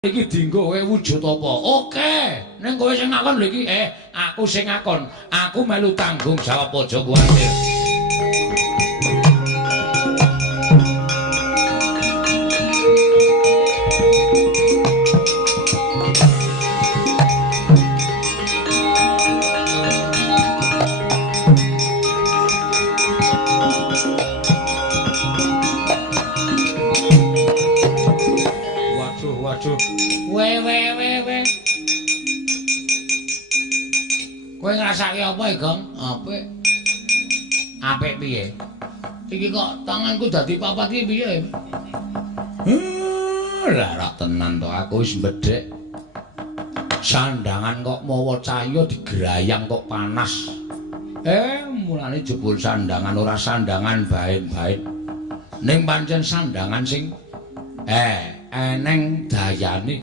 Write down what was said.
iki dienggo kowe wujud apa? Oke, ning kowe sing ngakon lho iki, aku sing ngakon. Aku melu tanggung jawab aja kuwatir. Waduh. We. Kowe ngrasake apa, Gong? Apik. Apik piye? Iki kok tanganku dadi papat iki piye? Ora tenan to aku wis mbedhek. Sandangan kok mawa cahya digerayang kok panas. Mulane jebul sandangan ora sandangan bain-bain. Ning pancen sandangan sing eneng dayane.